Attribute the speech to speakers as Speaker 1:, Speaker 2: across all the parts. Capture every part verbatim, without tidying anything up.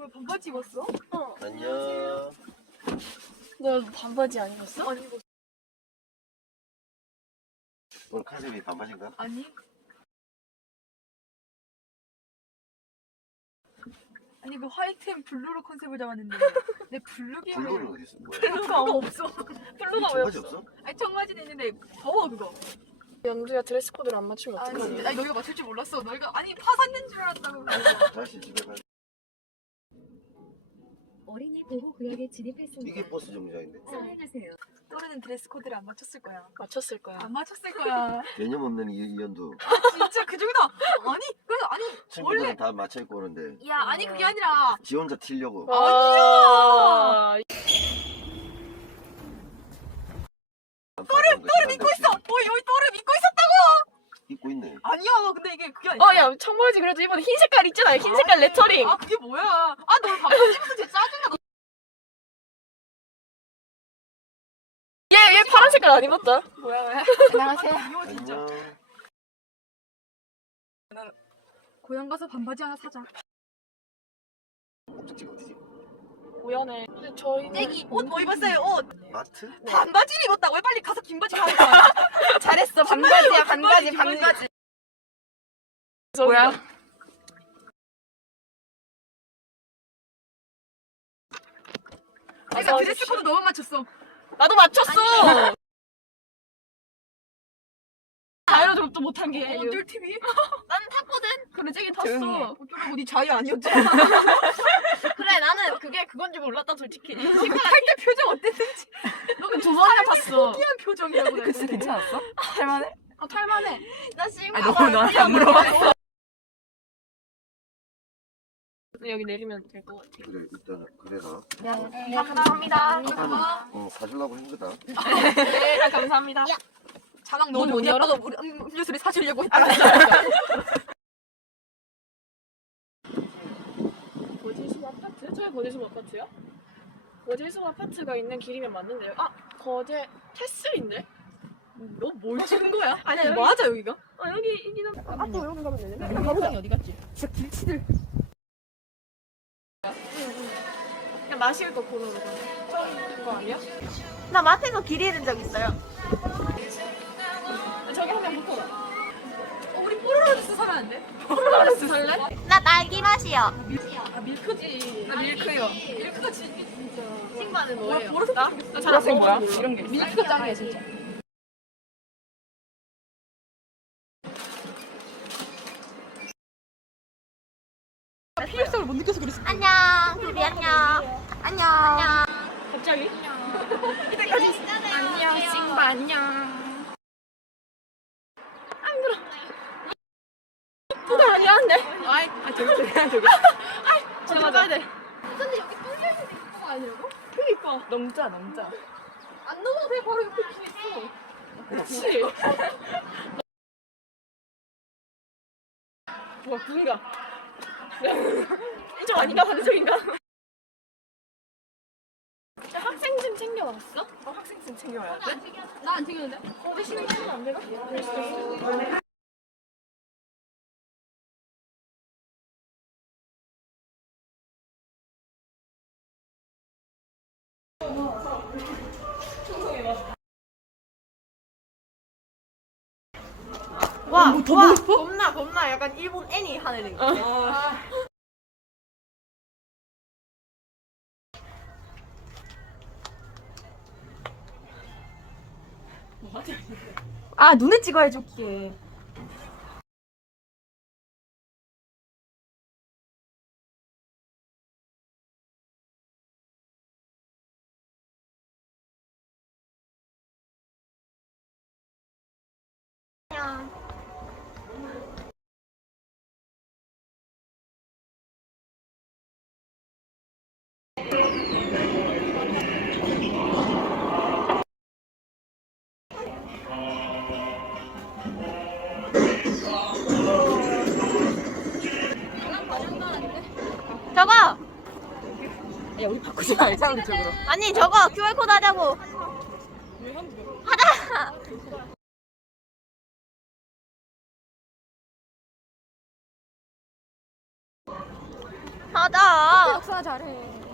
Speaker 1: 왜 반바지 입었어?
Speaker 2: 어.
Speaker 3: 안녕.
Speaker 2: 너 반바지 안 입었어?
Speaker 1: 안 입었어.
Speaker 3: 오늘 컨셉이 반바지인가?
Speaker 1: 아니. 아니 그 화이트 앤 블루로 컨셉을 잡았는데 내 블루 기억이
Speaker 3: 블루는 어디 있어? 뭐야?
Speaker 1: 블루가 없어. 블루가 왜
Speaker 3: 청바지
Speaker 1: 없어?
Speaker 3: 없어?
Speaker 1: 아니 청바지는 있는데 더워 그거.
Speaker 2: 연두야 드레스 코드를 안 맞추면
Speaker 1: 아니,
Speaker 2: 어떡하니?
Speaker 1: 아니 너희가 맞출 줄 몰랐어. 너희가 아니 파 샀는 줄 알았다고.
Speaker 3: 다시 집에 가.
Speaker 4: 어린이 보호구역에 진입했습니다.
Speaker 3: 이게 버스 정류장인데.
Speaker 4: 선행하세요.
Speaker 1: 또래는 드레스 코드를 안 맞췄을 거야.
Speaker 2: 맞췄을 거야.
Speaker 1: 안 맞췄을 거야.
Speaker 3: 개념 없는 이, 이연두.
Speaker 1: 진짜 그중이다. 아니 그래서 아니
Speaker 3: 친구들은
Speaker 1: 원래
Speaker 3: 다 맞춰 입고 오는데
Speaker 1: 야 아니 그게 아니라
Speaker 3: 지 혼자 튀려고.
Speaker 2: 아니야.
Speaker 3: 또래
Speaker 1: 또래 믿고 있어. 어 여기 또래 믿고 있었다고.
Speaker 3: 입고 있네.
Speaker 1: 아니야 근데 이게 그게 아니야.
Speaker 2: 어, 야, 청바지 그래도 이번에 흰 색깔 있잖아. 흰 색깔
Speaker 1: 아니,
Speaker 2: 레터링.
Speaker 1: 아 그게 뭐야? 아너 반바지 입어서 진짜 짜증나. 너.
Speaker 2: 얘, 얘 파란 색깔 안 입었다.
Speaker 1: 뭐야 왜? 안녕하세요. 이거 진짜.
Speaker 3: 안녕.
Speaker 1: 고향 가서 반바지 하나 사자.
Speaker 3: 목적지가 어디지?
Speaker 2: 우연해. 근데 저희는
Speaker 1: 떼기 옷 뭐 입었어요? 옷
Speaker 3: 마트?
Speaker 1: 반바지를 입었다고 왜 빨리 가서 긴 바지 가는 거야?
Speaker 2: 잘했어.
Speaker 1: 반바지야, 반바지, 반바지.
Speaker 2: 뭐야?
Speaker 1: 내가 드레스 코드 너만 맞췄어.
Speaker 2: 나도 맞췄어. 자유롭도 못한 게.
Speaker 1: 어쩔 티비?
Speaker 2: 나는 탔거든. 그래, 쟤기 탔어.
Speaker 1: 어쩌라고 네 자유 아니었잖아.
Speaker 2: 그래, 나는 그게 그건 줄 몰랐다, 솔직히.
Speaker 1: 할때 표정 어땠는지.
Speaker 2: 두 번이나 탔어.
Speaker 1: 특이한 표정이라고 내가
Speaker 5: 그치 괜찮았어? 할만해?
Speaker 2: 어, 탈만해. 나 지금.
Speaker 5: 아니 너무 너한테 안 물어봤어.
Speaker 2: 여기 내리면 될 것 같아.
Speaker 3: 그래 일단 그래라.
Speaker 2: 네, 감사합니다.
Speaker 3: 어 사주려고 한 거다.
Speaker 2: 네, 감사합니다.
Speaker 1: 자막 너무
Speaker 2: 문
Speaker 1: 많이
Speaker 2: 열어?
Speaker 1: 아빠가 우리 음, 음료수를 사주려고 했다.
Speaker 2: 거제숲 아파트? 저기 거제숲 아파트야? 거제숲 아파트가 있는 길이면 맞는데요. 아, 거제 테슬인데?
Speaker 1: 너 뭘 찍은 거야? 아니
Speaker 2: 여기-
Speaker 1: 맞아 여기가?
Speaker 2: 아, 여기 있긴 한데. 아, 또 여기 가면 되는데? 가보자.
Speaker 1: 어디 갔지? 진짜 길치들.
Speaker 2: 그냥 마실 거 고르는 거. 저기 그거 아니야?
Speaker 6: 나 마트에서 길 잃은 적 있어요.
Speaker 2: 저기 한 명 붙어라.
Speaker 1: 어, 우리 뽀로로스 사면 안 돼?
Speaker 2: 플로레스 살래?
Speaker 6: 나 딸기 맛이요.
Speaker 1: 아 밀크지. 나 밀크요. 밀크가 진짜.
Speaker 2: 신발은
Speaker 1: 뭐야,
Speaker 2: 뭐예요?
Speaker 1: 보라색
Speaker 2: 나?
Speaker 1: 생겼어.
Speaker 2: 나 잘안
Speaker 5: 뭐야?
Speaker 2: 먹어.
Speaker 5: 이런 게 있어?
Speaker 1: 밀크 짱이야 진짜. 필요성을 못 느껴서 그랬어.
Speaker 6: 안녕. 수비 안녕. 안녕. 안녕.
Speaker 2: 갑자기?
Speaker 1: 안녕 싱바 안녕.
Speaker 2: 그거 아니야는데?
Speaker 1: 아이 아 저기 저기 저기.
Speaker 2: 들어가야 돼.
Speaker 1: 근데 여기 뚫려서 있는 거 아니라고?
Speaker 2: 그니까.
Speaker 5: 넘자 넘자.
Speaker 1: 안 넘어도 돼 바로 옆에 길 있어.
Speaker 2: 그치. 와, 구인가? 이쪽 아닌가? 반대쪽인가? 야, 학생증 챙겨왔어?
Speaker 5: 어, 학생증 챙겨와야 돼?
Speaker 1: 나 안 챙겼는데?
Speaker 2: 어디 신청하면 안 되나? 그럴 수도 있어.
Speaker 6: 와, 뭐, 더 와, 겁나 겁나 약간 일본 애니 하는 거.
Speaker 5: 아 눈에 찍어야지 웃기게.
Speaker 6: 저거.
Speaker 5: 야 우리 바꾸지 말자 우리 쪽으로.
Speaker 6: 아니 저거 큐알 코드 하자고. 하자. 하자. 가자.
Speaker 5: 역사 잘해.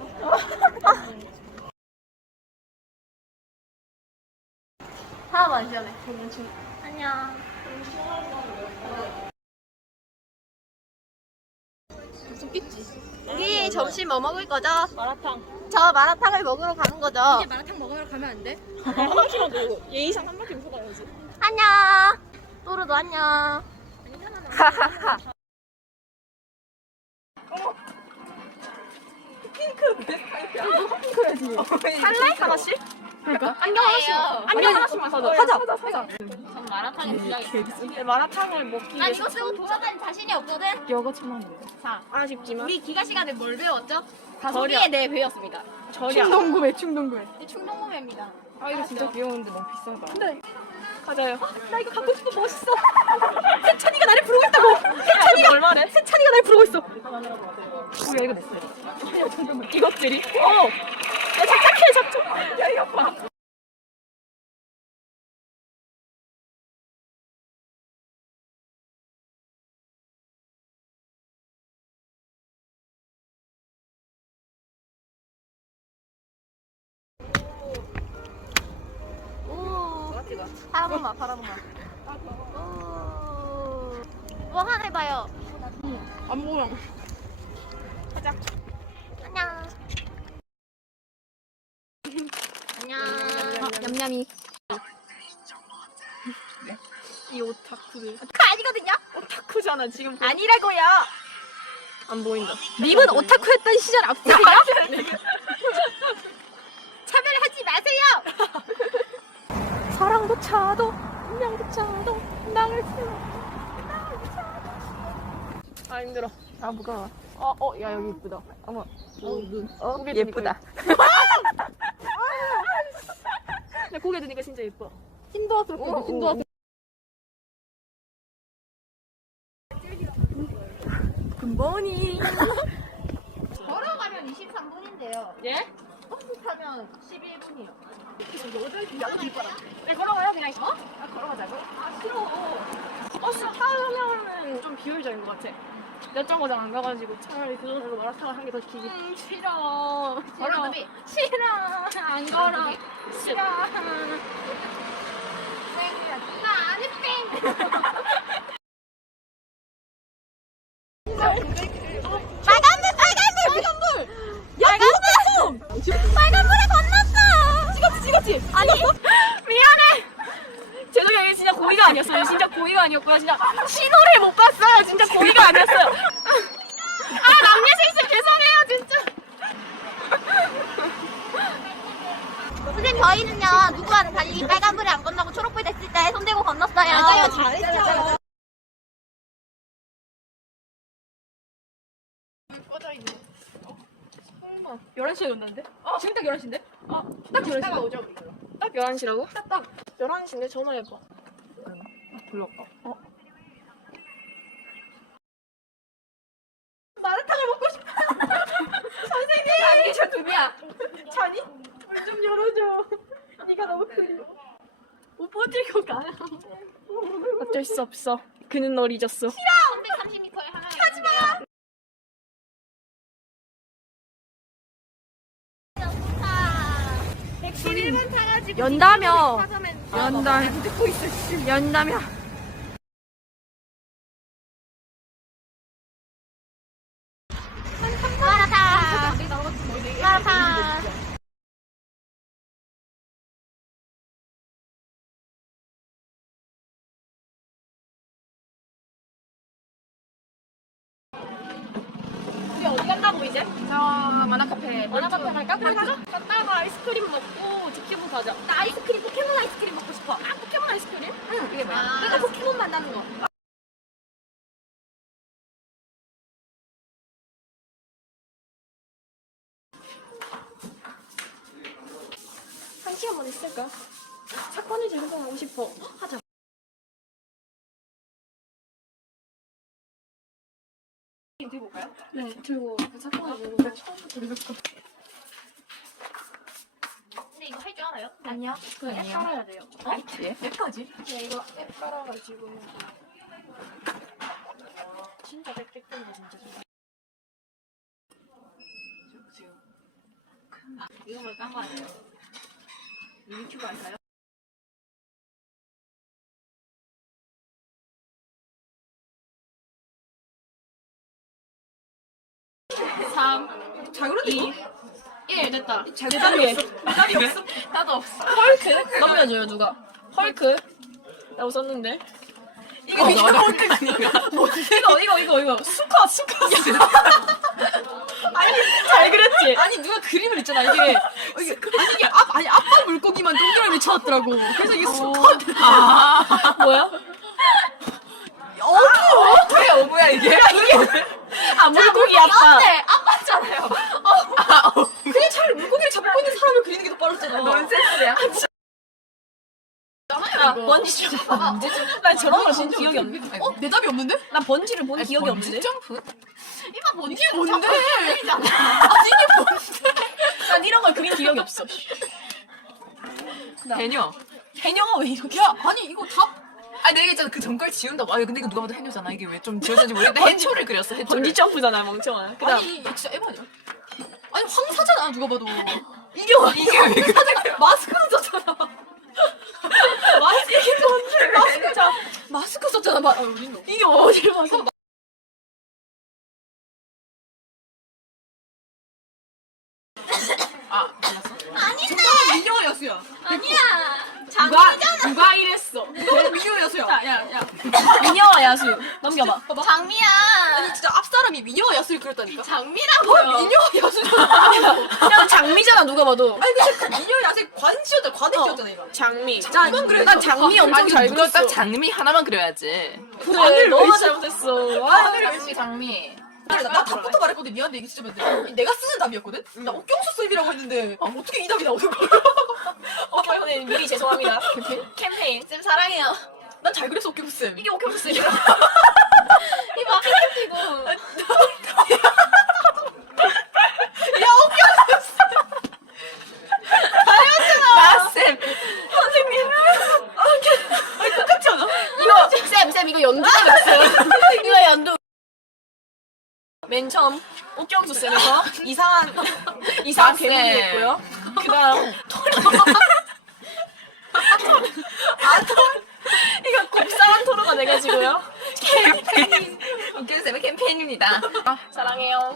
Speaker 6: 하나도 안 시원해. 안녕. 우리 점심 뭐 먹을 거죠?
Speaker 2: 마라탕.
Speaker 6: 저 마라탕을 먹으러 가는 거죠.
Speaker 5: 이제 마라탕 먹으러 가면 안 돼?
Speaker 2: 한 바퀴만 돌고 예의상 한 바퀴 웃어가야지.
Speaker 6: 안녕. 또르도 안녕.
Speaker 2: 살래? 하나씩? 그러니까 안경 하나씩. 안경 하나씩만 사자.
Speaker 5: 사자.
Speaker 2: 사자.
Speaker 6: 전 마라탕이 좋아해.
Speaker 2: 마라탕을 먹기
Speaker 6: 난
Speaker 2: 위해서
Speaker 6: 이거 쓰고 돌아다닐 자신이 없거든.
Speaker 2: 여거 천만 원.
Speaker 6: 자,
Speaker 2: 아쉽지만
Speaker 6: 우리 기가 시간에 뭘 배웠죠?
Speaker 2: 절약.
Speaker 6: 소리에 대해 배웠습니다.
Speaker 2: 절약.
Speaker 5: 충동구매 충동구매.
Speaker 6: 충동구매입니다.
Speaker 2: 아 이거 진짜 귀여운데 너무 비싸다. 근데 가자요.
Speaker 5: 나 이거 갖고 싶어 멋있어. 세찬이가 나를 부르고 있다고.
Speaker 2: 세찬이가 얼마래?
Speaker 5: 세찬이가 나를 부르고 있어.
Speaker 2: 우리가 이거 냈어요. 이것들이? 어. 야 착착해 착착. 야 이거 봐.
Speaker 6: 바라보마, 바라보마. 뭐 하나 해봐요.
Speaker 2: 안 보여.
Speaker 6: 안녕. 안녕.
Speaker 5: 냠냠이.
Speaker 2: 이 오타쿠들.
Speaker 6: 그거 아니거든요?
Speaker 2: 오타쿠잖아 지금.
Speaker 6: 아니라고요.
Speaker 2: 안 보인다.
Speaker 5: 님은 오타쿠였던 시절 앞서세요?
Speaker 6: 차별을 하지 마세요.
Speaker 5: 사랑도 차도 운명도 차도 낭을 쓰.
Speaker 2: 아 힘들어.
Speaker 5: 아 무거워.
Speaker 2: 어, 어, 야 여기 이쁘다. 어머.
Speaker 5: 어, 눈. 어
Speaker 2: 고개
Speaker 5: 예쁘다.
Speaker 2: 야 고개 드니까 진짜 예뻐.
Speaker 5: 힘도 왔어. 힘도 왔어. 굿모닝.
Speaker 6: 걸어가면 이십삼 분인데요.
Speaker 2: 예?
Speaker 6: 버스 타면 십일 분이요.
Speaker 2: 네, 걸어가요 그냥. 어? 아 걸어가자고? 아 싫어. 버스 타면은 좀 비효율적인 것 같아. 몇 정거장 안 가가지고 차라리 그걸로 마라탕을 한 개 더 시키지. 음 싫어.
Speaker 6: 걸어 누비.
Speaker 2: 싫어. 안 걸어. 싫어.
Speaker 6: 나안 했대. 빨간불 빨간불 빨간불. 야 빨간불. 빨간불에 건넜어.
Speaker 2: 찍었지 찍었지.
Speaker 6: 아니.
Speaker 2: 미안해. 죄송해요. 이게 진짜 고의가 아니었어요. 진짜 고의가 아니었고요. 진짜 신호를 못 봤어요. 진짜 고의가 아니었어요. 아 남녀 실수 죄송해요 진짜.
Speaker 6: 선생님 저희는요 누구와는 달리 빨간불에 안 건너고 초록불 됐을 때 손대고 건넜어요. 맞아요 잘했죠.
Speaker 2: 꺼져 있네. 설마.
Speaker 5: 열한 시에 온다는데? 지금 딱 열한 시인데?
Speaker 2: 아,
Speaker 5: 딱 열한 시.
Speaker 2: 이따가 오죠. 딱 열한 시라고? 딱, 딱. 열한 시인데 전화해봐.
Speaker 5: 불렀다. 어?
Speaker 2: 마라탕을 먹고 싶어. 선생님! 안 계셔, 누구야? 찬이? 문 좀 열어줘. 네가 너무 크니. 못 버티고 가요. 어쩔 수 없어. 그는 널 잊었어.
Speaker 6: 삼백삼십 미터에 하나. 하지마. 백십일 번 타가지고
Speaker 5: 연다며.
Speaker 6: 찾으면
Speaker 5: 연다. 연다며.
Speaker 6: 마라탕. 마라탕.
Speaker 2: 우리 어디 간다고 이제? 저 만화카페. 만화카페 갈까? 그래 가자. 갔다가 아이스크림 먹고 지키부 가자.
Speaker 6: 나 아이스크림 포켓몬 아이스크림 먹고 싶어.
Speaker 2: 아 포켓몬 아이스크림?
Speaker 6: 응.
Speaker 2: 이게 뭐야?
Speaker 6: 아.
Speaker 2: 그러니까 포켓몬 만나는 거. 한 시간만 있을까? 사건을 재구성하고 싶어. 하자. 들고 올까요? 네, 들고 사건을 재구성 처음부터 들었어.
Speaker 6: 근데 이거 할 줄 알아요?
Speaker 2: 아니요. 그 앱 깔아야 돼요. 어?
Speaker 5: 예? 앱까지?
Speaker 2: 네, 이거 앱 깔아가지고. 진짜 빽빽한데 진짜. 이거 뭐 딴 거 아니에요? 유튜브 아닌가요? 삼,
Speaker 1: 잘 그렸네.
Speaker 2: 이, 일 됐다.
Speaker 1: 대답이 없어. 대답이 없어.
Speaker 2: 나도 없어.
Speaker 5: 헐크? 넘겨줘요 누가? 헐크? 라고 썼는데.
Speaker 1: 이게 미디어 뭔데 그니까.
Speaker 5: 이거 이거 이거 이거 수컷 수컷. 아니 잘 그렸지?
Speaker 1: 아니 누가 그림을 있잖아 이게. 이게 아니 이게 앞 아니 아빠 물고기만 동그라미 쳐놨더라고. 그래서 이게 수컷.
Speaker 5: 아 뭐야?
Speaker 1: 어부. 왜 어부야 이게? 이게
Speaker 5: 아 물고기 아빠.
Speaker 2: 네, 아빠잖아요.
Speaker 1: 그냥 차라리 물고기를 잡고 있는 사람을 그리는 게 더 빠르잖아.
Speaker 2: 넌센스야.
Speaker 5: 야 번지 좀. 난 저런 걸 본 기억이 없는데.
Speaker 1: 어? 내 답이 없는데?
Speaker 5: 난 번지를 본 기억이 없는데.
Speaker 1: 점프?
Speaker 2: 이만 뭔지
Speaker 1: 이게 뭔데?
Speaker 2: 아니
Speaker 1: 아니 이게 뭔데?
Speaker 5: 난 이런 걸 그린 기억이 없어.
Speaker 1: 해녀.
Speaker 5: 해녀가 왜 이렇게?
Speaker 1: 야 아니 이거 답. 아니 내가 있잖아 그 전걸 지운다고. 아니 근데 이거 누가 봐도 해녀잖아. 이게 왜 좀 지워졌는지 모르겠는데 해초를 그렸어. 해초를.
Speaker 5: 번지 점프잖아 멍청아. 그다음
Speaker 1: 아니 이거 진짜 에바냐? 아니 황사잖아 누가 봐도.
Speaker 5: 이게
Speaker 1: 이게 왜 그래? 마스크는 썼잖아. 마스크 이게 뭔데? 마스크 자 마스크 썼잖아. 마, 아, 어딨노?
Speaker 5: 이게 어디를 봐서?
Speaker 1: 아 몰랐어?
Speaker 6: 아닌데.
Speaker 1: 민영아 야수야.
Speaker 6: 아니야.
Speaker 5: 누가 누가 이랬어?
Speaker 1: 너 민영아 야수야. 야야야.
Speaker 5: 미녀와 야수 넘겨봐.
Speaker 6: 장미야.
Speaker 1: 아니 진짜 앞 사람이 민영아 야수를 그렸다니까.
Speaker 6: 장미라고요.
Speaker 1: 민영아 야수잖아.
Speaker 5: 야 장미잖아 누가 봐도.
Speaker 1: 아니 근데 그 민영아 야수의 관씨였잖아. 관액이었잖아 이거.
Speaker 5: 장미.
Speaker 1: 자, 이건 그래.
Speaker 5: 난 장미 엄청 잘 그렸어.
Speaker 7: 딱 장미 하나만 그려야지.
Speaker 5: 그래 너무 잘못했어. 아,
Speaker 7: 장미, 장미.
Speaker 1: 나, 나 답부터 말했거든. 미안한데 이게 진짜 근데 내가 쓰는 답이었거든. 나 옥경수 쌤이라고 했는데 아, 어떻게 이 답이 나오는 거야?
Speaker 5: 어, 선생님 미리 죄송합니다. 캠페인.
Speaker 6: 쌤 사랑해요.
Speaker 1: 난 잘 그렸어 옥경수 쌤.
Speaker 5: 이게 오케이 쌤이라.
Speaker 6: 이 마피아 띄고.
Speaker 1: 야 옥경수 쌤.
Speaker 7: 나쌤.
Speaker 5: 선생님.
Speaker 1: 아니 똑같지 않아?
Speaker 5: 이거 쌤 쌤 이거 연두가 됐어요. 이거 연두. 맨 처음 옥경수 쌤에서 이상한 이상한
Speaker 7: 쌤.
Speaker 5: 괴물이었고요. 그다음 이거 곱상한 토로가 돼가지고요.
Speaker 7: 캠페인. 웃겨쌤의 캠페인입니다.
Speaker 5: 사랑해요.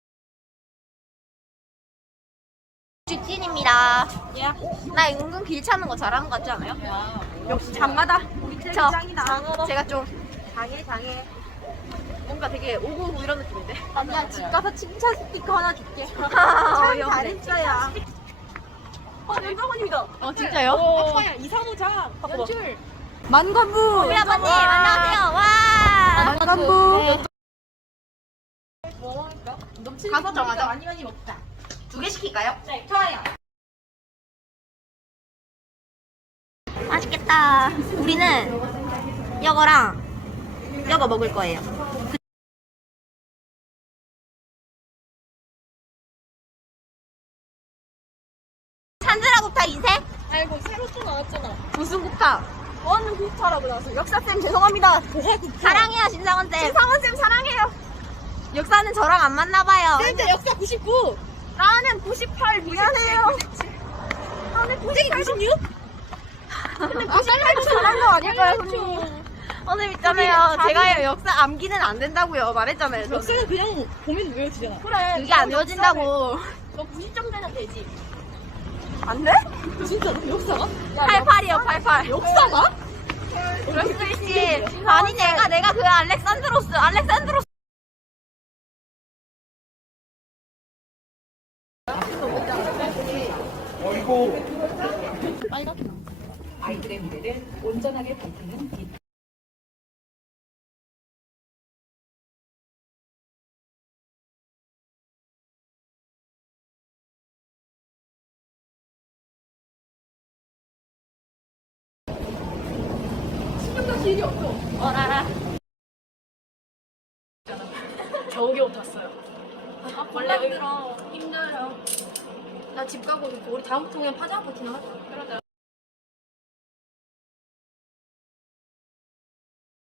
Speaker 6: 쥐찐입니다. 나 은근 길 찾는 거 잘하는 거 같지 않아요? 역시 장마다. 그쵸? 제가 좀 장애 장애. 뭔가 되게 오고오고 이런 느낌인데. 아니야 집 가서 칭찬 스티커 하나 줄게. 참 잘했어요.
Speaker 5: 어, 연사모님이다.
Speaker 6: 어 진짜요?
Speaker 5: 아빠야 이사무장. 연출.
Speaker 1: 만관부.
Speaker 6: 우리 아버님 안녕하세요. 와.
Speaker 1: 만관부.
Speaker 6: 가서 정하자. 많이 많이 먹자. 두 개 시킬까요? 네. 좋아요. 맛있겠다. 우리는 이거랑 이거 먹을 거예요. 산드라국타 인생?
Speaker 5: 아이고 새로 또 나왔잖아.
Speaker 6: 무슨 국타?
Speaker 5: 뭐하는 국타라고 나왔어.
Speaker 6: 역사쌤 죄송합니다. 사랑해요 신상원쌤. 신상원쌤 사랑해요. 역사는 저랑 안 맞나봐요.
Speaker 5: 쌤 역사 구십구.
Speaker 6: 나는 구십팔 미안해요. 나는 구십팔.
Speaker 5: 구십육?
Speaker 6: 근데 구십팔도 잘한 거 아닐까요, 선생님? 선생님 있잖아요. 제가 역사 암기는 안 된다고요. 말했잖아요. 저는.
Speaker 5: 역사는 그냥 보면 외워지잖아.
Speaker 6: 그래. 그게 안 외워진다고.
Speaker 5: 너 구십 점 되면 되지.
Speaker 6: 안 돼?
Speaker 5: 진짜 역사가?
Speaker 6: 팔팔이요, 팔팔.
Speaker 5: 역사가?
Speaker 6: 그럴 수 있지. 아니, 내가, 내가 그 알렉산드로스, 알렉산드로스.
Speaker 4: 아이들의 미래를 온전하게 밝히는 빛.
Speaker 6: 어라라.
Speaker 5: 겨우겨우 탔어요. 원래 힘들어. 힘들어요. 나 집 가고 우리 다음 통에 파자 파티나 하자. 그러자.